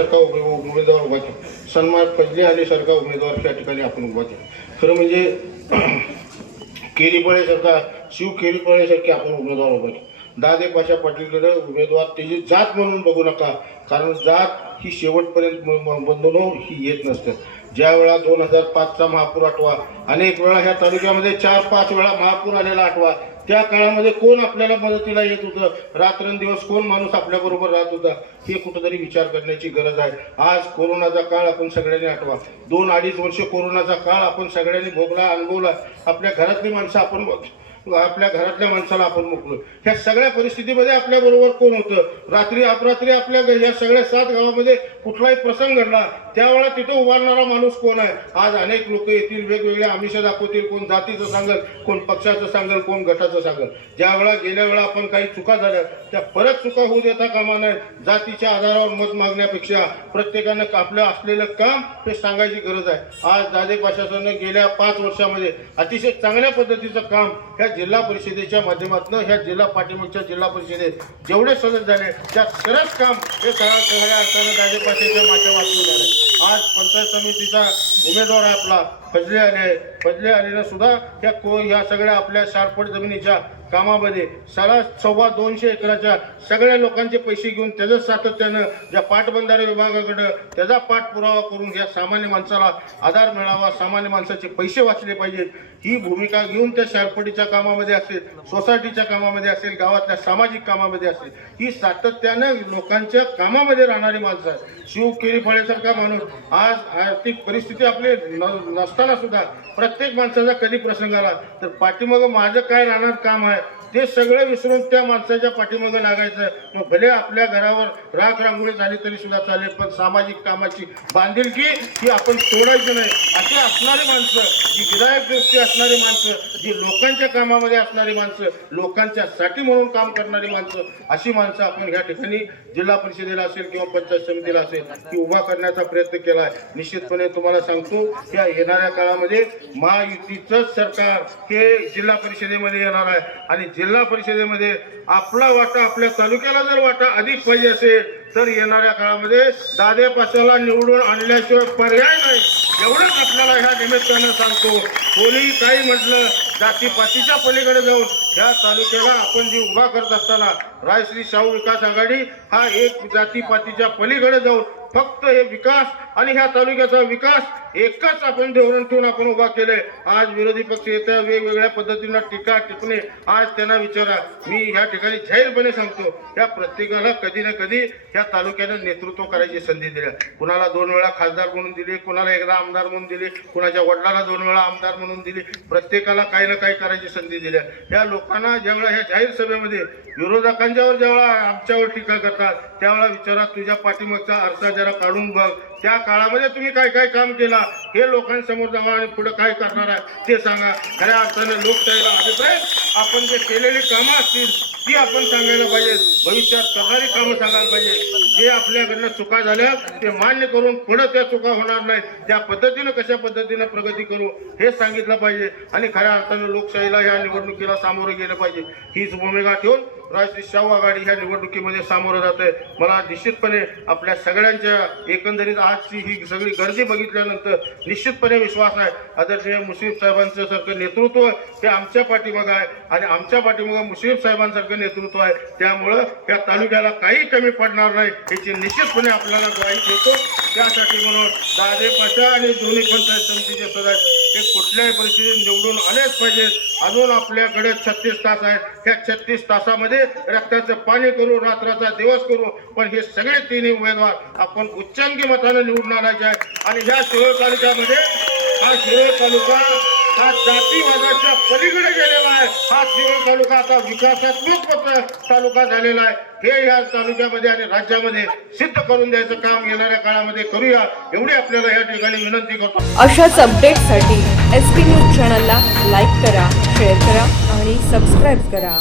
सारखा उमेदवार उभा केला, सन्मान फजले अली सारखा उमेदवार त्या ठिकाणी आपण उभा केला. खरं म्हणजे केरीपळेसारखा केरीपळेसारखे आपण उमेदवार उभा केला. दादे पाशा पाटीलकडे उमेदवार त्याची जात म्हणून बघू नका, कारण जात ही शेवटपर्यंत बंधनो ही येत नसते. ज्या वेळा 2005चा महापूर आठवा, अनेक वेळा ह्या तालुक्यामध्ये 4-5 वेळा महापूर आलेला आठवा. त्या काळामध्ये कोण आपल्याला मदतीला येत होतं, रात्रंदिवस कोण माणूस आपल्याबरोबर राहत होता, हे कुठंतरी विचार करण्याची गरज आहे. आज कोरोनाचा काळ आपण सगळ्यांनी आठवा. 2-2.5 वर्ष कोरोनाचा काळ आपण सगळ्यांनी भोगला, अनुभवला. आपल्या घरातली माणसं आपण आपल्या घरातल्या माणसाला आपण मोकलो. ह्या सगळ्या परिस्थितीमध्ये आपल्याबरोबर कोण होतं, रात्री अपरात्री आपल्या ह्या सगळ्या 7 गावामध्ये कुठलाही प्रसंग घडला त्यावेळेला तिथं उभारणारा माणूस कोण आहे. आज अनेक लोक येतील, वेगवेगळ्या आमिषा दाखवतील, कोण जातीचं सांगेल, कोण पक्षाचं सांगेल, कोण गटाचं सांगेल. ज्या वेळा गेल्या वेळा आपण काही चुका झाल्या त्या परत चुका होऊ देता कामा नये. जातीच्या आधारावर मत मागण्यापेक्षा प्रत्येकानं आपलं असलेलं काम हे सांगायची गरज आहे. आज दादे पाशासनानं गेल्या 5 वर्षामध्ये अतिशय चांगल्या पद्धतीचं काम ह्या जिल्हा परिषदेच्या माध्यमातून, ह्या जिल्हा पाठीमागच्या जिल्हा परिषदेत जेवढे सदस्य झाले त्या सरस काम हे सगळ्या अर्थानं दादे पाशाच्या माध्यमातून झाले. आज पंचायत समितीचा उमेदवार आहे आपला फजले अलीनं सुद्धा ह्या सगळ्या आपल्या शारपट जमिनीच्या कामामध्ये 250 एकराच्या सगळ्या लोकांचे पैसे घेऊन त्याचं सातत्यानं ज्या पाटबंधारे विभागाकडं त्याचा पाठपुरावा करून या सामान्य माणसाला आधार मिळावा, सामान्य माणसाचे पैसे वाचले पाहिजेत, ही भूमिका घेऊन त्या शारपटीच्या कामामध्ये असेल, सोसायटीच्या कामामध्ये असेल, गावातल्या सामाजिक कामामध्ये असेल, ही सातत्यानं लोकांच्या कामामध्ये राहणारी माणसं आहेत. केरी फळेसारखा माणूस आज आर्थिक परिस्थिती आपली नसताना सुद्धा प्रत्येक माणसाचा कधी प्रसंग आला तर पाठीमागं माझं काय राहणार काम आहे ते सगळं विसरून त्या माणसाच्या पाठीमागं लागायचं. मग भले आपल्या घरावर राख रांगोळी झाली तरी सुद्धा चालेल, पण सामाजिक कामाची बांधिलकी ही आपण सोडायची नाही. अशी असणारी माणसं, जी विधायक दृष्टी असणारी माणसं, जी लोकांच्या कामामध्ये असणारी माणसं, लोकांच्यासाठी म्हणून काम करणारी माणसं, अशी माणसं आपण ह्या ठिकाणी जिल्हा परिषदेला असेल किंवा पंचायत समितीला असेल ती उभा करण्याचा प्रयत्न केला आहे. निश्चितपणे तुम्हाला सांगतो या येणाऱ्या काळामध्ये महायुतीचंच सरकार हे जिल्हा परिषदेमध्ये येणार आहे आणि जिल्हा परिषदेमध्ये आपला वाटा, आपल्या तालुक्याला जर वाटा अधिक पाहिजे असेल तर येणाऱ्या काळामध्ये दादे पाशाला निवडून आणल्याशिवाय पर्याय नाही. एवढंच आपल्याला ह्या निमित्तानं सांगतो. कोणी काही म्हटलं, जातीपातीच्या पलीकडे जाऊन ह्या तालुक्याला आपण जी उभा करत असताना रायश्री शाहू विकास आघाडी हा एक जातीपातीच्या पलीकडे जाऊन फक्त हे विकास आणि ह्या तालुक्याचा विकास एकच आपण धोरण ठेवून आपण उभा केले. आज विरोधी पक्ष येत्या वेगवेगळ्या पद्धतीनं टीका टिप्पणी आज त्यांना विचारा. मी ह्या ठिकाणी जाहीरपणे सांगतो, या प्रत्येकाला कधी ना कधी ह्या तालुक्यानं नेतृत्व करायची संधी दिली. कुणाला 2 वेळा खासदार म्हणून दिली, कुणाला एकदा आमदार म्हणून दिली, कुणाच्या वडिलाला 2 वेळा आमदार म्हणून दिली. प्रत्येकाला काही ना काही करायची संधी दिल्या. ह्या लोकांना ज्यावेळेला ह्या जाहीर सभेमध्ये विरोधकांच्यावर ज्यावेळेला आमच्यावर टीका करतात त्यावेळेला विचारा, तुझ्या पाठीमागचा आरसा जरा काढून बघ. त्या काळामध्ये तुम्ही काय काय काम केला हे लोकांसमोर जावा आणि पुढे काय करणार आहे ते सांगा. खऱ्या अर्थाने लोकशाहीला अभिप्राय आपण जे केलेली कामं असतील ती आपण सांगायला पाहिजे, भविष्यात करणारी कामं सांगायला पाहिजे. जे आपल्याकडनं चुका झाल्या ते मान्य करून पुढे त्या चुका होणार नाहीत त्या पद्धतीनं कशा पद्धतीनं प्रगती करू हे सांगितलं पाहिजे आणि खऱ्या अर्थानं लोकशाहीला ह्या निवडणुकीला सामोरं गेलं पाहिजे. हीच भूमिका ठेवून राष्ट्रीय शाहू आघाडी ह्या निवडणुकीमध्ये सामोरं जाते. मला निश्चितपणे आपल्या सगळ्यांच्या एकंदरीत आजची ही सगळी गर्दी बघितल्यानंतर निश्चितपणे विश्वास आहे आदरणीय मुश्रीफ साहेबांचं सारखं नेतृत्व हे आमच्या पाठीमागं आहे आणि आमच्या पाठीमागं मुश्रीफ साहेबांसारखं नेतृत्व आहे. त्यामुळं या तालुक्याला काही कमी पडणार नाही याची निश्चितपणे आपल्याला ग्वाही देतो. त्यासाठी म्हणून दादे पाशा आणि दोन्ही पंचायत समितीचे सदस्य हे कुठल्याही परिस्थितीत निवडून आलेच पाहिजेत. अजून आपल्याकडे 36 तास आहेत. त्या 36 तासामध्ये रक्ताचं पाणी करू, रात्राचा दिवस करू, पण हे सगळे 3 उमेदवार आपण उच्चांकी मताने निवडून आणायचे आहे. आणि ह्या शिरोळ तालुक्यामध्ये हा शिरोळ तालुका हा जातीवादाच्या पलीकडे गेलेला आहे. हा शिरोळ तालुका आता विकासात्मक तालुका झालेला आहे. हे या तालुक्यामध्ये आणि राज्यामध्ये सिद्ध करून द्यायचं काम येणाऱ्या काळामध्ये करूया एवढी आपल्याला या ठिकाणी विनंती करतो. अशाच अपडेटसाठी SP न्यूज चॅनलला लाईक करा, शेअर करा आणि सबस्क्राईब करा.